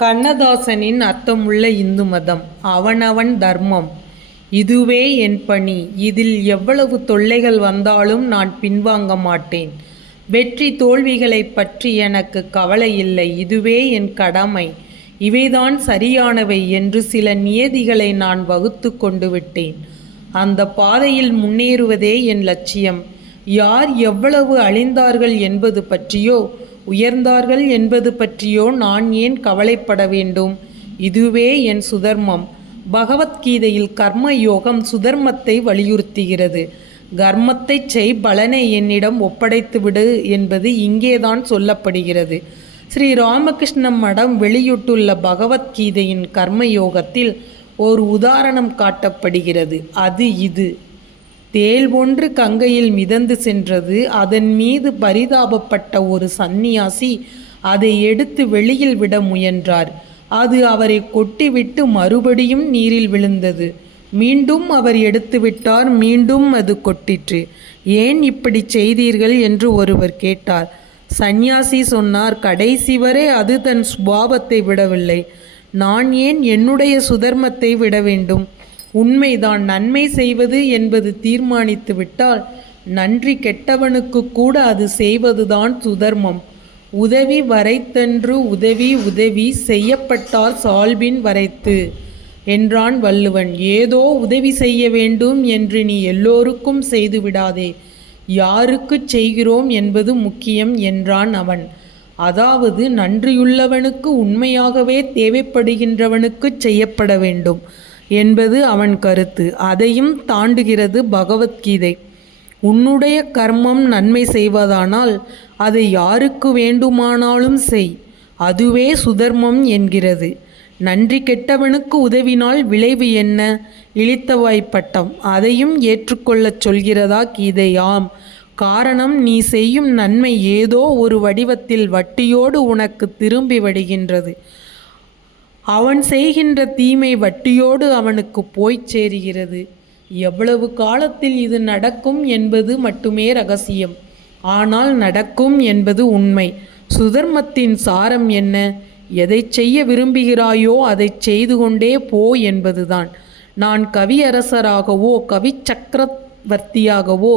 கண்ணதாசனின் அர்த்தமுள்ள இந்து மதம் அவனவன் தர்மம். இதுவே என் பணி. இதில் எவ்வளவு தொல்லைகள் வந்தாலும் நான் பின்வாங்க மாட்டேன். வெற்றி தோல்விகளைப் பற்றி எனக்கு கவலை இல்லை. இதுவே என் கடமை. இவைதான் சரியானவை என்று சில நியதிகளை நான் வகுத்து கொண்டு விட்டேன். அந்த பாதையில் முன்னேறுவதே என் லட்சியம். யார் எவ்வளவு அழிந்தார்கள் என்பது பற்றியோ உயர்ந்தார்கள் என்பது பற்றியோ நான் ஏன் கவலைப்பட வேண்டும்? இதுவே என் சுதர்மம். பகவத்கீதையில் கர்ம யோகம் சுதர்மத்தை வலியுறுத்துகிறது. கர்மத்தை செய் பலனை என்னிடம் ஒப்படைத்து விடு என்பது இங்கேதான் சொல்லப்படுகிறது. ஸ்ரீ ராமகிருஷ்ண மடம் வெளியிட்டுள்ள பகவத்கீதையின் கர்மயோகத்தில் ஒரு உதாரணம் காட்டப்படுகிறது. அது இது. தேல் ஒன்று கங்கையில் மிதந்து சென்றது. அதன் மீது பரிதாபப்பட்ட ஒரு சந்நியாசி அதை எடுத்து வெளியில் விட முயன்றார். அது அவரை கொட்டிவிட்டு மறுபடியும் நீரில் விழுந்தது. மீண்டும் அவர் எடுத்து விட்டார் மீண்டும் அது கொட்டிற்று. ஏன் இப்படி செய்தீர்கள்? என்று ஒருவர் கேட்டார். சந்நியாசி சொன்னார் கடைசி வரை அது தன் சுபாவத்தை விடவில்லை. நான் ஏன் என்னுடைய சுதர்மத்தை விட வேண்டும்? உண்மைதான் நன்மை செய்வது என்பது தீர்மானித்து விட்டால் நன்றி கெட்டவனுக்கு கூட அது செய்வதுதான் சுதர்மம். உதவி வரைத்தன்று உதவி உதவி செய்யப்பட்டால் சால்பின் வரைத்து என்றான் வள்ளுவன். ஏதோ உதவி செய்ய வேண்டும் என்று நீ எல்லோருக்கும் செய்து விடாதே. யாருக்கு செய்கிறோம் என்பது முக்கியம் என்றான் அவன். அதாவது நன்றியுள்ளவனுக்கு உண்மையாகவே தேவைப்படுகின்றவனுக்கு செய்யப்பட வேண்டும். என்பது அவன் கருத்து. அதையும் தாண்டுகிறது பகவத்கீதை. உன்னுடைய கர்மம் நன்மை செய்வதானால் அதை யாருக்கு வேண்டுமானாலும் செய். அதுவே சுதர்மம் என்கிறது. நன்றி கெட்டவனுக்கு உதவினால் விளைவு என்ன? இழித்தவாய்ப்பட்டம் அதையும் ஏற்றுக்கொள்ளச் சொல்கிறதா கீதையாம். காரணம் நீ செய்யும் நன்மை ஏதோ ஒரு வடிவத்தில் வட்டியோடு உனக்கு திரும்பி வருகின்றது. அவன் செய்கின்ற தீமை வட்டியோடு அவனுக்கு போய்ச் சேருகிறது. எவ்வளவு காலத்தில் இது நடக்கும் என்பது மட்டுமே ரகசியம். ஆனால் நடக்கும் என்பது உண்மை. சுதர்மத்தின் சாரம் என்ன? எதை செய்ய விரும்புகிறாயோ அதை செய்து கொண்டே போ என்பதுதான். நான் கவியரசராகவோ கவி சக்கரவர்த்தியாகவோ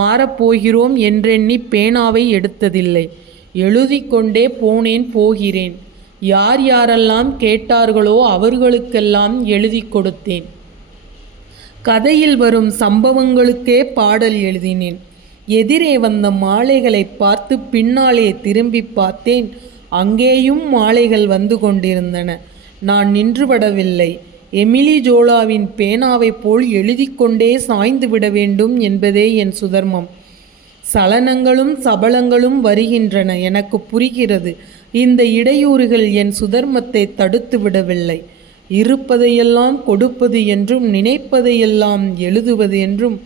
மாறப்போகிறோம் என்றெண்ணி பேனாவை எடுத்ததில்லை. எழுதி கொண்டே போனேன் போகிறேன். யார் யாரெல்லாம் கேட்டார்களோ அவர்களுக்கெல்லாம் எழுதி கொடுத்தேன். கதையில் வரும் சம்பவங்களுக்கே பாடல் எழுதினேன். எதிரே வந்த மாலைகளை பார்த்து பின்னாலே திரும்பி பார்த்தேன். அங்கேயும் மாலைகள் வந்து கொண்டிருந்தன. நான் நின்றுபடவில்லை எமிலி ஜோலாவின் பேனாவைப் போல் எழுதி கொண்டே சாய்ந்து விட வேண்டும் என்பதே என் சுதர்மம். சலனங்களும் சபலங்களும் வருகின்றன எனக்கு புரிகிறது. இந்த இடையூறுகள் என் சுதர்மத்தை தடுத்து விடவில்லை. இருப்பதையெல்லாம் கொடுப்பது என்றும் நினைப்பதையெல்லாம் எழுதுவது என்றும்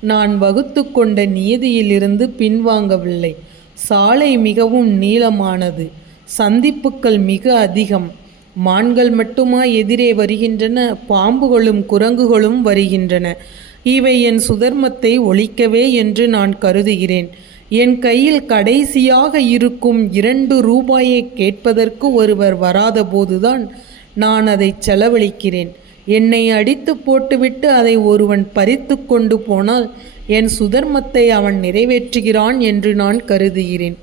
நான் வகுத்து கொண்ட நியதியிலிருந்து பின்வாங்கவில்லை. சாலை மிகவும் நீளமானது சந்திப்புக்கள் மிக அதிகம். மான்கள் மட்டுமா எதிரே வருகின்றன பாம்புகளும் குரங்குகளும் வருகின்றன. இவை என் சுதர்மத்தை ஒழிக்கவே என்று நான் கருதுகிறேன். என் கையில் கடைசியாக இருக்கும் இரண்டு ரூபாயை கேட்பதற்கு ஒருவர் வராத போதுதான் நான் அதை செலவழிக்கிறேன். என்னை அடித்து போட்டுவிட்டு அதை ஒருவன் பறித்து கொண்டு போனால் என் சுதர்மத்தை அவன் நிறைவேற்றுகிறான் என்று நான் கருதுகிறேன்.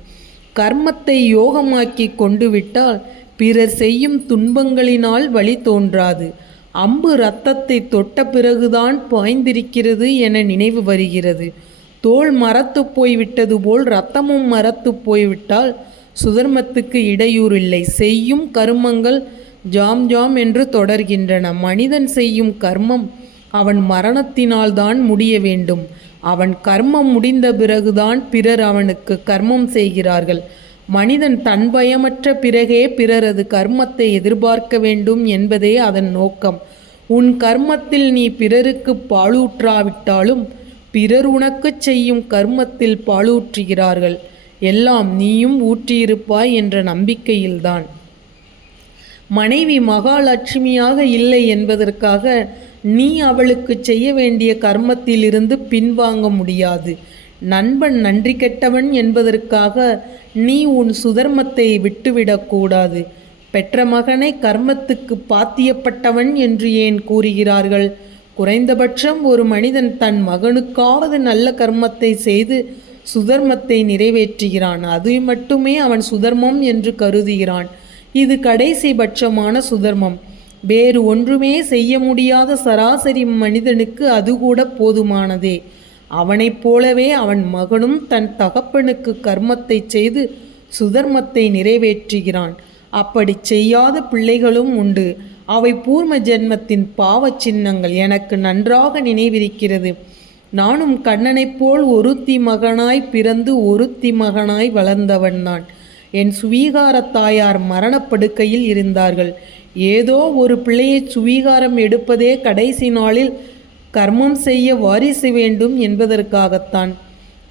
கர்மத்தை யோகமாக்கி கொண்டு விட்டால் பிறர் செய்யும் துன்பங்களினால் வழி தோன்றாது. அம்பு இரத்தத்தை தொட்ட பிறகுதான் பாய்ந்திருக்கிறது என நினைவு வருகிறது. தோல் மரத்து போய்விட்டது போல் இரத்தமும் மரத்து போய்விட்டால் சுதர்மத்துக்கு இடையூறில்லை செய்யும் கருமங்கள் ஜாம் ஜாம் என்று தொடர்கின்றன. மனிதன் செய்யும் கர்மம் அவன் மரணத்தினால்தான் முடிய வேண்டும். அவன் கர்மம் முடிந்த பிறகுதான் பிறர் அவனுக்கு கர்மம் செய்கிறார்கள். மனிதன் தன் பயமற்ற பிறகே பிறரது கர்மத்தை எதிர்பார்க்க வேண்டும் என்பதே அதன் நோக்கம். உன் கர்மத்தில் நீ பிறருக்கு பாலூற்றாவிட்டாலும் பிறர் உனக்குச் செய்யும் கர்மத்தில் பாலூற்றுகிறார்கள். எல்லாம் நீயும் ஊற்றியிருப்பாய் என்ற நம்பிக்கையில்தான். மனைவி மகாலட்சுமியாக இல்லை என்பதற்காக நீ அவளுக்கு செய்ய வேண்டிய கர்மத்திலிருந்து பின்வாங்க முடியாது. நண்பன் நன்றி கெட்டவன் என்பதற்காக நீ உன் சுதர்மத்தை விட்டுவிடக்கூடாது பெற்ற மகனை கர்மத்துக்கு பாத்தியப்பட்டவன் என்று ஏன் கூறுகிறார்கள்? குறைந்தபட்சம் ஒரு மனிதன் தன் மகனுக்காவது நல்ல கர்மத்தை செய்து சுதர்மத்தை நிறைவேற்றுகிறான். அது மட்டுமே அவன் சுதர்மம் என்று கருதுகிறான். இது கடைசி பட்சமான சுதர்மம். வேறு ஒன்றுமே செய்ய முடியாத சராசரி மனிதனுக்கு அது கூட போதுமானதே. அவனைப் போலவே அவன் மகனும் தன் தகப்பனுக்கு கர்மத்தை செய்து சுதர்மத்தை நிறைவேற்றுகிறான். அப்படி செய்யாத பிள்ளைகளும் உண்டு. அவை பூர்ம ஜென்மத்தின் பாவச் சின்னங்கள் எனக்கு நன்றாக நினைவிருக்கிறது. நானும் கண்ணனைப் போல் ஒருத்தி மகனாய் பிறந்து ஒருத்தி மகனாய் வளர்ந்தவன் நான். என் சுவீகார தாயார் மரணப்படுக்கையில் இருந்தார்கள். ஏதோ ஒரு பிள்ளையை சுவீகாரம் எடுப்பதே கடைசி நாளில் கர்மம் செய்ய வாரிசு வேண்டும் என்பதற்காகத்தான்.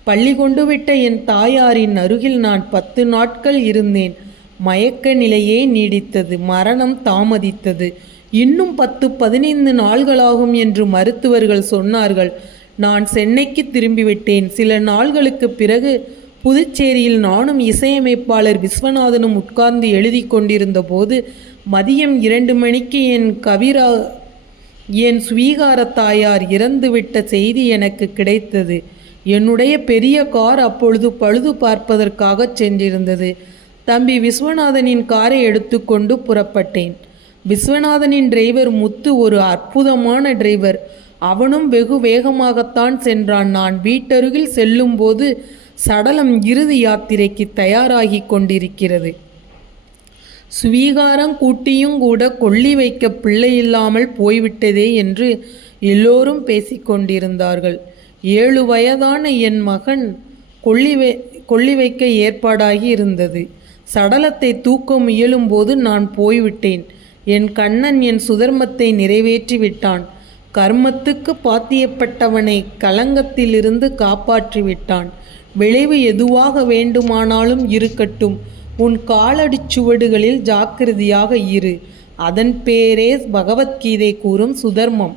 பள்ளி கொண்டு விட்ட என் தாயாரின் அருகில் நான் பத்து நாட்கள் இருந்தேன். மயக்க நிலையே நீடித்தது மரணம் தாமதித்தது. இன்னும் பத்து பதினைந்து நாள்களாகும் என்று மருத்துவர்கள் சொன்னார்கள். நான் சென்னைக்கு திரும்பிவிட்டேன். சில நாள்களுக்கு பிறகு புதுச்சேரியில் நானும் இசையமைப்பாளர் விஸ்வநாதனும் உட்கார்ந்து எழுதி கொண்டிருந்த போது மதியம் இரண்டு மணிக்கு என் கவிரா என் ஸ்வீகார தாயார் இறந்துவிட்ட செய்தி எனக்கு கிடைத்தது. என்னுடைய பெரிய கார் அப்பொழுது பழுது பார்ப்பதற்காக சென்றிருந்தது. தம்பி விஸ்வநாதனின் காரை எடுத்துக்கொண்டு புறப்பட்டேன். விஸ்வநாதனின் டிரைவர் முத்து ஒரு அற்புதமான டிரைவர். அவனும் வெகு வேகமாகத்தான் சென்றான். நான் வீட்டருகில் செல்லும்போது சடலம் இறுதி யாத்திரைக்கு தயாராகி கொண்டிருக்கிறது. சுவீகாரம் கூட்டியும் கூட கொள்ளி வைக்க பிள்ளை இல்லாமல் போய்விட்டதே என்று எல்லோரும் பேசிக்கொண்டிருந்தார்கள் ஏழு வயதான என் மகன் கொள்ளி வை கொள்ளி வைக்க ஏற்பாடாகி இருந்தது. சடலத்தை தூக்க முயலும்போது நான் போய்விட்டேன். என் கண்ணன் என் சுதர்மத்தை நிறைவேற்றி விட்டான் கர்மத்துக்கு பாத்தியப்பட்டவனை கலங்கத்திலிருந்து காப்பாற்றி விட்டான் விளைவு எதுவாக வேண்டுமானாலும் இருக்கட்டும். உன் காலடி சுவடுகளில் ஜாக்கிரதையாக இரு. அதன் பேரே பகவத்கீதை கூறும் சுதர்மம்.